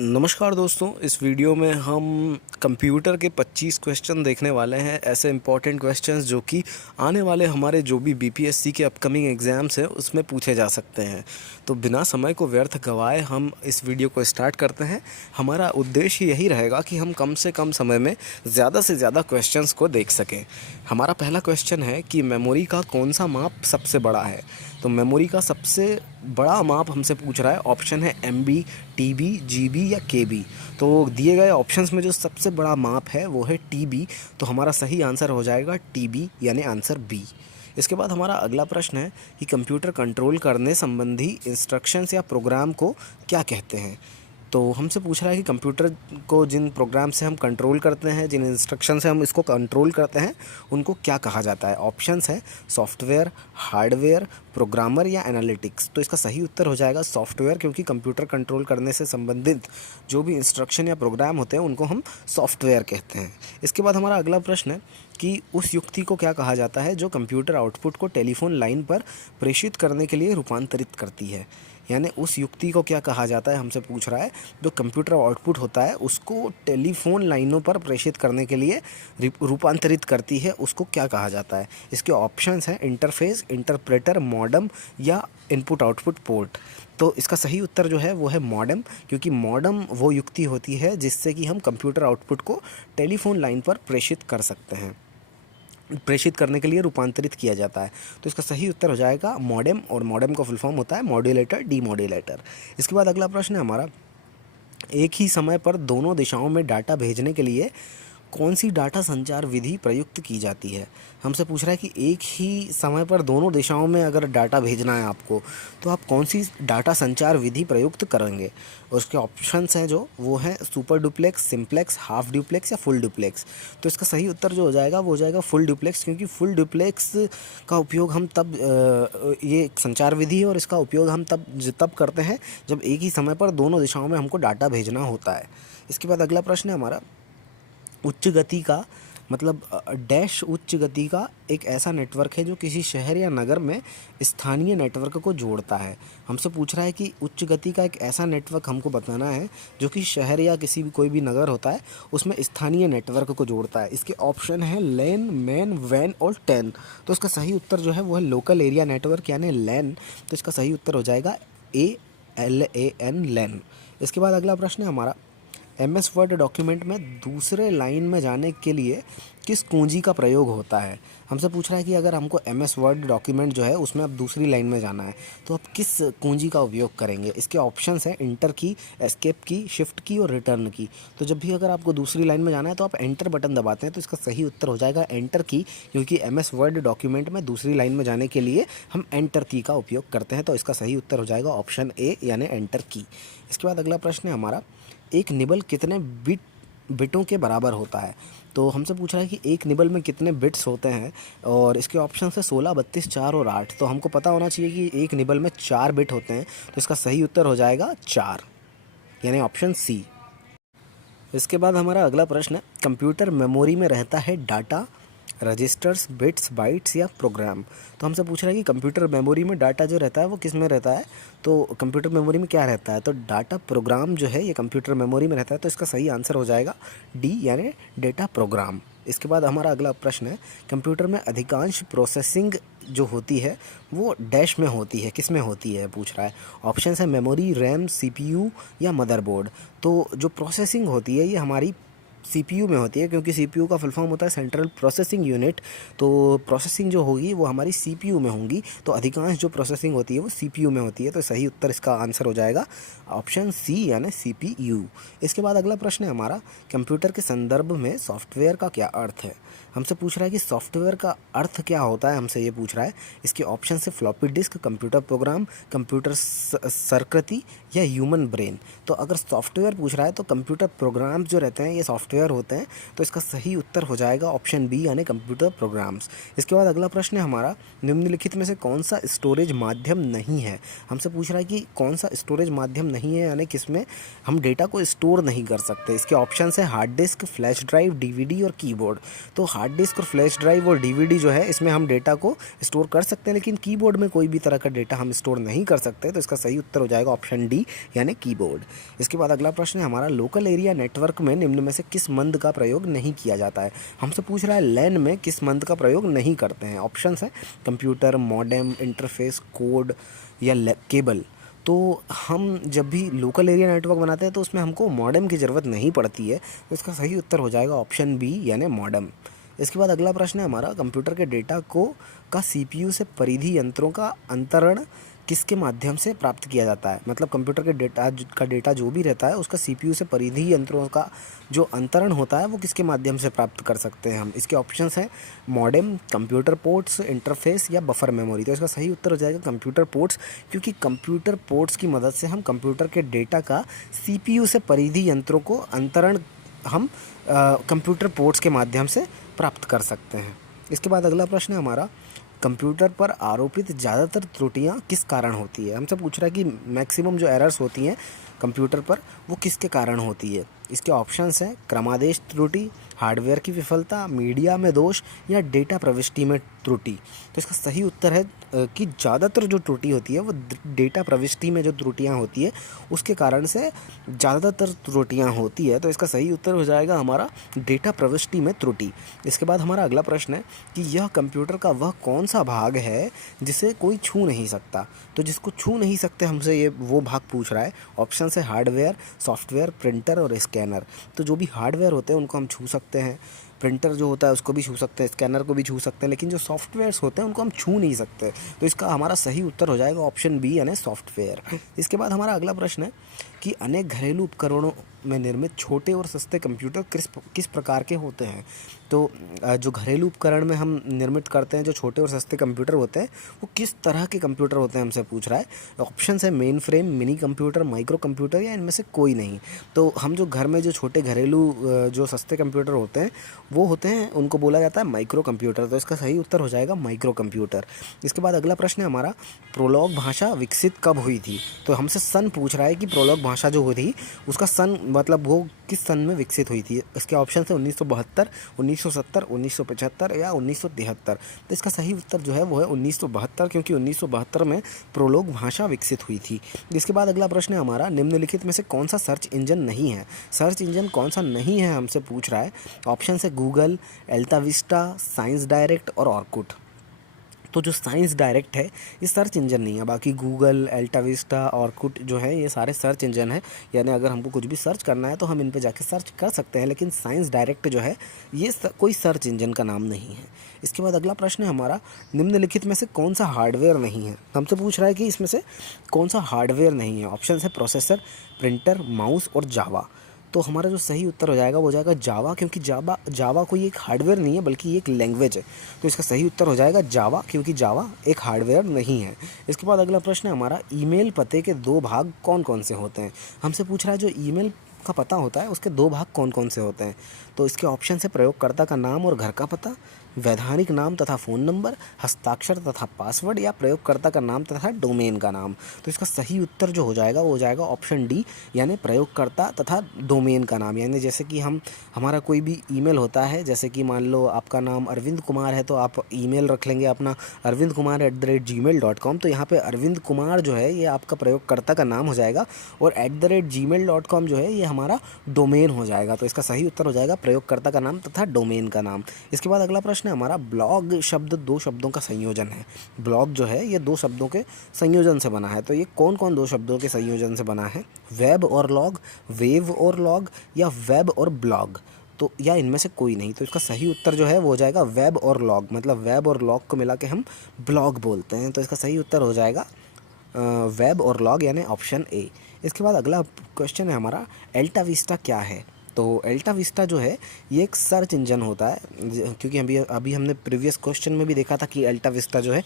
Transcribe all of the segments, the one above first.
नमस्कार दोस्तों, इस वीडियो में हम कंप्यूटर के 25 क्वेश्चन देखने वाले हैं। ऐसे इम्पॉर्टेंट क्वेश्चंस जो कि आने वाले हमारे जो भी बीपीएससी के अपकमिंग एग्ज़ाम्स हैं उसमें पूछे जा सकते हैं। तो बिना समय को व्यर्थ गवाए हम इस वीडियो को स्टार्ट करते हैं। हमारा उद्देश्य यही रहेगा कि हम कम से कम समय में ज़्यादा से ज़्यादा क्वेश्चंस को देख सकें। हमारा पहला क्वेश्चन है कि मेमोरी का कौन सा माप सबसे बड़ा है। तो मेमोरी का सबसे बड़ा माप हमसे पूछ रहा है। ऑप्शन है एमबी, टीबी, जीबी या केबी। तो दिए गए ऑप्शंस में जो सबसे बड़ा माप है वो है टीबी। तो हमारा सही आंसर हो जाएगा टीबी, यानी आंसर बी। इसके बाद हमारा अगला प्रश्न है कि कंप्यूटर कंट्रोल करने संबंधी इंस्ट्रक्शंस या प्रोग्राम को क्या कहते हैं। तो हमसे पूछ रहा है कि कंप्यूटर को जिन प्रोग्राम से हम कंट्रोल करते हैं, जिन इंस्ट्रक्शन से हम इसको कंट्रोल करते हैं, उनको क्या कहा जाता है। ऑप्शंस है सॉफ्टवेयर, हार्डवेयर, प्रोग्रामर या एनालिटिक्स। तो इसका सही उत्तर हो जाएगा सॉफ्टवेयर, क्योंकि कंप्यूटर कंट्रोल करने से संबंधित जो भी इंस्ट्रक्शन या प्रोग्राम होते हैं उनको हम सॉफ्टवेयर कहते हैं। इसके बाद हमारा अगला प्रश्न है कि उस युक्ति को क्या कहा जाता है जो कंप्यूटर आउटपुट को टेलीफोन लाइन पर प्रेषित करने के लिए रूपांतरित करती है। यानी उस युक्ति को क्या कहा जाता है, हमसे पूछ रहा है। जो कंप्यूटर आउटपुट होता है उसको टेलीफोन लाइनों पर प्रेषित करने के लिए रूपांतरित करती है, उसको क्या कहा जाता है। इसके ऑप्शंस हैं इंटरफेस, इंटरप्रेटर, मॉडेम या इनपुट आउटपुट पोर्ट। तो इसका सही उत्तर जो है वो है मॉडेम, क्योंकि मॉडेम वो युक्ति होती है जिससे कि हम कंप्यूटर आउटपुट को टेलीफोन लाइन पर प्रेषित कर सकते हैं, प्रेषित करने के लिए रूपांतरित किया जाता है। तो इसका सही उत्तर हो जाएगा मॉडेम, और मॉडेम का फुल फॉर्म होता है मॉड्यूलेटर, डीमॉड्यूलेटर। इसके बाद अगला प्रश्न है हमारा, एक ही समय पर दोनों दिशाओं में डाटा भेजने के लिए कौन सी डाटा संचार विधि प्रयुक्त की जाती है। हमसे पूछ रहा है कि एक ही समय पर दोनों दिशाओं में अगर डाटा भेजना है आपको, तो आप कौन सी डाटा संचार विधि प्रयुक्त करेंगे। उसके ऑप्शंस हैं जो वो हैं super duplex, simplex, half duplex या फुल डुप्लेक्स। तो इसका सही उत्तर जो हो जाएगा वो हो जाएगा फुल डुप्लेक्स, क्योंकि फुल डुप्लेक्स का उपयोग हम तब ये एक संचार विधि है और इसका उपयोग हम तब करते हैं जब एक ही समय पर दोनों दिशाओं में हमको डाटा भेजना होता है। इसके बाद अगला प्रश्न है हमारा, उच्च गति का मतलब डैश उच्च गति का एक ऐसा नेटवर्क है जो किसी शहर या नगर में स्थानीय नेटवर्क को जोड़ता है। हमसे पूछ रहा है कि उच्च गति का एक ऐसा नेटवर्क हमको बताना है जो कि शहर या किसी भी कोई भी नगर होता है उसमें स्थानीय नेटवर्क को जोड़ता है। इसके ऑप्शन है लैन, मैन, वैन और टैन। तो इसका सही उत्तर जो है वो है लोकल एरिया नेटवर्क, यानी लैन। तो इसका सही उत्तर हो जाएगा ALAN, लैन। इसके बाद अगला प्रश्न है हमारा, MS वर्ड डॉक्यूमेंट में दूसरे लाइन में जाने के लिए किस कुंजी का प्रयोग होता है। हमसे पूछ रहा है कि अगर हमको MS वर्ड डॉक्यूमेंट जो है उसमें अब दूसरी लाइन में जाना है तो आप किस कुंजी का उपयोग करेंगे। इसके ऑप्शंस हैं इंटर की, एस्केप की, शिफ्ट की और रिटर्न की। तो जब भी अगर आपको दूसरी लाइन में जाना है तो आप एंटर बटन दबाते हैं, तो इसका सही उत्तर हो जाएगा एंटर की, क्योंकि MS वर्ड डॉक्यूमेंट में दूसरी लाइन में जाने के लिए हम एंटर की का उपयोग करते हैं। तो इसका सही उत्तर हो जाएगा ऑप्शन ए, यानी एंटर की। इसके बाद अगला प्रश्न है हमारा, एक निबल कितने बिटों के बराबर होता है। तो हमसे पूछ रहा है कि एक निबल में कितने बिट्स होते हैं, और इसके ऑप्शन है 16, 32, 4 और 8। तो हमको पता होना चाहिए कि एक निबल में 4 बिट होते हैं। तो इसका सही उत्तर हो जाएगा 4, यानी ऑप्शन सी। इसके बाद हमारा अगला प्रश्न है, कंप्यूटर मेमोरी में रहता है डाटा, रजिस्टर्स, बिट्स, बाइट्स या प्रोग्राम। तो हमसे पूछ रहा है कि कंप्यूटर मेमोरी में डाटा जो रहता है वो किस में रहता है। तो कंप्यूटर मेमोरी में क्या रहता है, तो डाटा प्रोग्राम जो है ये कंप्यूटर मेमोरी में रहता है। तो इसका सही आंसर हो जाएगा डी, यानी डेटा प्रोग्राम। इसके बाद हमारा अगला प्रश्न है, कंप्यूटर में अधिकांश प्रोसेसिंग जो होती है वो डैश में होती है, किस में होती है पूछ रहा है। ऑप्शन है मेमोरी, रैम, CPU या मदरबोर्ड। तो जो प्रोसेसिंग होती है ये हमारी CPU में होती है, क्योंकि CPU का फुल फॉर्म होता है सेंट्रल प्रोसेसिंग यूनिट। तो प्रोसेसिंग जो होगी वो हमारी CPU में होंगी। तो अधिकांश जो प्रोसेसिंग होती है वो CPU में होती है। तो सही उत्तर इसका आंसर हो जाएगा ऑप्शन सी, यानी CPU। इसके बाद अगला प्रश्न है हमारा, कंप्यूटर के संदर्भ में सॉफ्टवेयर का क्या अर्थ है। हमसे पूछ रहा है कि सॉफ्टवेयर का अर्थ क्या होता है, हमसे ये पूछ रहा है। इसके ऑप्शन से floppy disk, computer program, computer circuitry या ह्यूमन ब्रेन। तो अगर सॉफ्टवेयर पूछ रहा है तो कंप्यूटर प्रोग्राम्स जो रहते हैं ये सॉफ्टवेयर सॉफ्टवेयर होते हैं, तो इसका सही उत्तर हो जाएगा ऑप्शन बी यानी कंप्यूटर प्रोग्राम्स। इसके बाद अगला प्रश्न है हमारा, निम्नलिखित में से कौन सा स्टोरेज माध्यम नहीं है। हमसे पूछ रहा है कि कौन सा स्टोरेज माध्यम नहीं है, यानी किसमें हम डेटा को स्टोर नहीं कर सकते। इसके ऑप्शन है hard disk, flash drive, DVD और कीबोर्ड। तो हार्ड डिस्क और फ्लैश ड्राइव और डीवीडी जो है इसमें हम डेटा को स्टोर कर सकते हैं, लेकिन कीबोर्ड में कोई भी तरह का डेटा हम स्टोर नहीं कर सकते। तो इसका सही उत्तर हो जाएगा ऑप्शन डी यानी कीबोर्ड। इसके बाद अगला प्रश्न है हमारा, लोकल एरिया नेटवर्क में निम्न में से किस मंद का प्रयोग नहीं किया जाता है। हमसे पूछ रहा है लैन में किस मंद का प्रयोग नहीं करते हैं। ऑप्शन है कंप्यूटर, मॉडेम, इंटरफेस, कोड या केबल। तो हम जब भी लोकल एरिया नेटवर्क बनाते हैं तो उसमें हमको मॉडेम की ज़रूरत नहीं पड़ती है। तो इसका सही उत्तर हो जाएगा ऑप्शन बी यानी मॉडेम। इसके बाद अगला प्रश्न है हमारा, कंप्यूटर के डेटा का सीपीयू से परिधि यंत्रों का अंतरण किसके माध्यम से प्राप्त किया जाता है। मतलब कंप्यूटर के डेटा जो भी रहता है उसका सीपीयू से परिधि यंत्रों का जो अंतरण होता है वो किसके माध्यम से प्राप्त कर सकते हैं हम। इसके ऑप्शंस हैं मॉडेम, कंप्यूटर पोर्ट्स, इंटरफेस या बफर मेमोरी। तो इसका सही उत्तर हो जाएगा कंप्यूटर पोर्ट्स, क्योंकि कंप्यूटर पोर्ट्स की मदद से हम कंप्यूटर के डेटा का सीपीयू से परिधि यंत्रों को अंतरण हम कंप्यूटर पोर्ट्स के माध्यम से प्राप्त कर सकते हैं। इसके बाद अगला प्रश्न है हमारा, कंप्यूटर पर आरोपित ज़्यादातर त्रुटियां किस कारण होती है। हमसे पूछ रहा है कि मैक्सिमम जो एरर्स होती हैं कंप्यूटर पर वो किसके कारण होती है। इसके ऑप्शंस हैं क्रमादेश त्रुटि, हार्डवेयर की विफलता, मीडिया में दोष या डेटा प्रविष्टि में त्रुटि। तो इसका सही उत्तर है कि ज़्यादातर जो त्रुटि होती है वो डेटा प्रविष्टि में जो त्रुटियां होती है उसके कारण से ज़्यादातर त्रुटियां होती है। तो इसका सही उत्तर हो जाएगा हमारा डेटा प्रविष्टि में त्रुटि। इसके बाद हमारा अगला प्रश्न है कि यह कंप्यूटर का वह कौन सा भाग है जिसे कोई छू नहीं सकता। तो जिसको छू नहीं सकते हमसे ये वो भाग पूछ रहा है। ऑप्शन है हार्डवेयर, सॉफ्टवेयर, प्रिंटर और स्कैनर। तो जो भी हार्डवेयर होते हैं उनको हम छू सकते हैं, प्रिंटर जो होता है उसको भी छू सकते हैं, स्कैनर को भी छू सकते हैं, लेकिन जो सॉफ्टवेयर्स होते हैं उनको हम छू नहीं सकते। तो इसका हमारा सही उत्तर हो जाएगा ऑप्शन बी यानी सॉफ्टवेयर। इसके बाद हमारा अगला प्रश्न है कि अनेक घरेलू उपकरणों में निर्मित छोटे और सस्ते कंप्यूटर किस प्रकार के होते हैं। तो जो घरेलू उपकरण में हम निर्मित करते हैं जो छोटे और सस्ते कंप्यूटर होते हैं वो किस तरह के कंप्यूटर होते हैं हमसे पूछ रहा है। ऑप्शन है main frame, mini computer, micro computer या इनमें से कोई नहीं। तो हम जो घर में जो छोटे घरेलू जो सस्ते कंप्यूटर होते हैं वो होते हैं उनको बोला जाता है माइक्रो कंप्यूटर। तो इसका सही उत्तर हो जाएगा माइक्रो कंप्यूटर। इसके बाद अगला प्रश्न है हमारा, प्रोलॉग भाषा विकसित कब हुई थी। तो हमसे सन पूछ रहा है कि प्रोलॉग भाषा जो हुई थी उसका सन मतलब वो किस सन में विकसित हुई थी। इसके ऑप्शन है 1972, 1970, 1975 या 1973। तो इसका सही उत्तर जो है वो है 1972, क्योंकि 1972 में प्रोलॉग भाषा विकसित हुई थी। इसके बाद अगला प्रश्न है हमारा, निम्नलिखित में से कौन सा सर्च इंजन नहीं है। सर्च इंजन कौन सा नहीं है हमसे पूछ रहा है। ऑप्शन है गूगल, एल्टाविस्टा, साइंस डायरेक्ट और ऑर्कुट। तो जो साइंस डायरेक्ट है ये सर्च इंजन नहीं है, बाकी गूगल, एल्टाविस्टा, ऑर्कुट जो है ये सारे सर्च इंजन है। यानी अगर हमको कुछ भी सर्च करना है तो हम इन पे जाके सर्च कर सकते हैं, लेकिन साइंस डायरेक्ट जो है ये कोई सर्च इंजन का नाम नहीं है। इसके बाद अगला प्रश्न है हमारा, निम्नलिखित में से कौन सा हार्डवेयर नहीं है। हमसे पूछ रहा है कि इसमें से कौन सा हार्डवेयर नहीं है। ऑप्शन है प्रोसेसर, प्रिंटर, माउस और जावा। तो हमारा जो सही उत्तर हो जाएगा वो हो जाएगा जावा, क्योंकि जावा कोई एक हार्डवेयर नहीं है बल्कि एक लैंग्वेज है। तो इसका सही उत्तर हो जाएगा जावा, क्योंकि जावा एक हार्डवेयर नहीं है। इसके बाद अगला प्रश्न है हमारा, ईमेल पते के दो भाग कौन कौन से होते हैं। हमसे पूछ रहा है जो ईमेल का पता होता है उसके दो भाग कौन कौन से होते हैं। तो इसके ऑप्शन है प्रयोगकर्ता का नाम और घर का पता, वैधानिक नाम तथा फ़ोन नंबर, हस्ताक्षर तथा पासवर्ड या प्रयोगकर्ता का नाम तथा डोमेन का नाम। तो इसका सही उत्तर जो हो जाएगा वो हो जाएगा ऑप्शन डी यानी प्रयोगकर्ता तथा डोमेन का नाम। यानी जैसे कि हमारा कोई भी ईमेल होता है, जैसे कि मान लो आपका नाम अरविंद कुमार है तो आप ईमेल रख लेंगे अपना arvindkumar@gmail.com। तो यहाँ पे अरविंद कुमार जो है ये आपका प्रयोगकर्ता का नाम हो जाएगा और @gmail.com जो है ये हमारा डोमेन हो जाएगा। तो इसका सही उत्तर हो जाएगा प्रयोगकर्ता का नाम तथा डोमेन का नाम। इसके बाद अगला प्रश्न है हमारा, ब्लॉग शब्द दो शब्दों का संयोजन है। ब्लॉग जो है ये दो शब्दों के संयोजन से बना है। तो ये कौन कौन दो शब्दों के संयोजन से बना है। वेब और लॉग, वेव और लॉग या वेब और ब्लॉग। तो या इनमें से कोई नहीं। तो इसका सही उत्तर जो है वो हो जाएगा वेब और लॉग। मतलब वेब और लॉग को मिला के हम ब्लॉग बोलते हैं। तो इसका सही उत्तर हो जाएगा वेब और लॉग यानी ऑप्शन ए। इसके बाद अगला क्वेश्चन है हमारा, एल्टाविस्टा क्या है। तो तो अल्टा विस्टा जो है ये एक सर्च इंजन होता है, क्योंकि अभी हमने प्रीवियस क्वेश्चन में भी देखा था कि अल्टा विस्टा जो है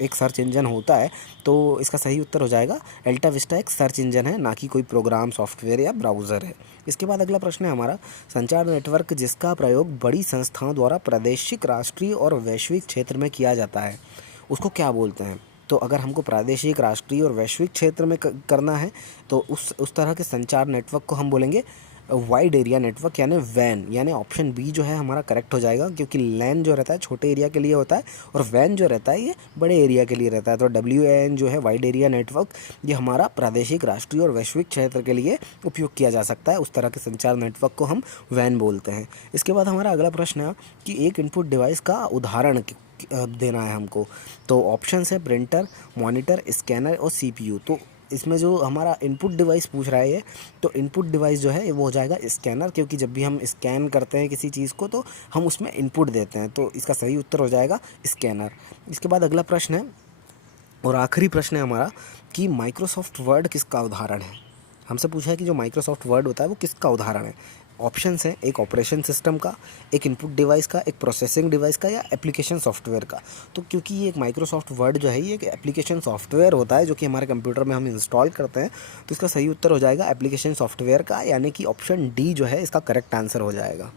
एक सर्च इंजन होता है। तो इसका सही उत्तर हो जाएगा अल्टा विस्टा एक सर्च इंजन है, ना कि कोई प्रोग्राम सॉफ्टवेयर या ब्राउज़र है। इसके बाद अगला प्रश्न है हमारा, संचार नेटवर्क जिसका प्रयोग बड़ी संस्थाओं द्वारा प्रादेशिक, राष्ट्रीय और वैश्विक क्षेत्र में किया जाता है उसको क्या बोलते हैं? तो अगर हमको प्रादेशिक, राष्ट्रीय और वैश्विक क्षेत्र में करना है तो उस तरह के संचार नेटवर्क को हम बोलेंगे वाइड एरिया नेटवर्क, यानी वैन, यानी ऑप्शन बी जो है हमारा करेक्ट हो जाएगा, क्योंकि लैन जो रहता है छोटे एरिया के लिए होता है और वैन जो रहता है ये बड़े एरिया के लिए रहता है। तो WAN जो है वाइड एरिया नेटवर्क, ये हमारा प्रादेशिक, राष्ट्रीय और वैश्विक क्षेत्र के लिए उपयोग किया जा सकता है। उस तरह के संचार नेटवर्क को हम वैन बोलते हैं। इसके बाद हमारा अगला प्रश्न है कि एक इनपुट डिवाइस का उदाहरण देना है हमको। तो ऑप्शन है प्रिंटर, मॉनिटर, स्कैनर और CPU। तो इसमें जो हमारा इनपुट डिवाइस पूछ रहा है ये, तो इनपुट डिवाइस जो है वो हो जाएगा स्कैनर, क्योंकि जब भी हम स्कैन करते हैं किसी चीज़ को तो हम उसमें इनपुट देते हैं, तो इसका सही उत्तर हो जाएगा स्कैनर। इसके बाद अगला प्रश्न है और आखिरी प्रश्न है हमारा कि माइक्रोसॉफ्ट वर्ड किसका उदाहरण है? हमसे पूछा है कि जो माइक्रोसॉफ्ट वर्ड होता है वो किसका उदाहरण है। ऑप्शंस हैं एक ऑपरेशन सिस्टम का, एक इनपुट डिवाइस का, एक प्रोसेसिंग डिवाइस का या एप्लीकेशन सॉफ्टवेयर का। तो क्योंकि ये एक माइक्रोसॉफ्ट वर्ड जो है ये एक एप्लीकेशन सॉफ्टवेयर होता है जो कि हमारे कंप्यूटर में हम इंस्टॉल करते हैं, तो इसका सही उत्तर हो जाएगा एप्लीकेशन सॉफ्टवेयर का, यानी कि ऑप्शन डी जो है इसका करेक्ट आंसर हो जाएगा।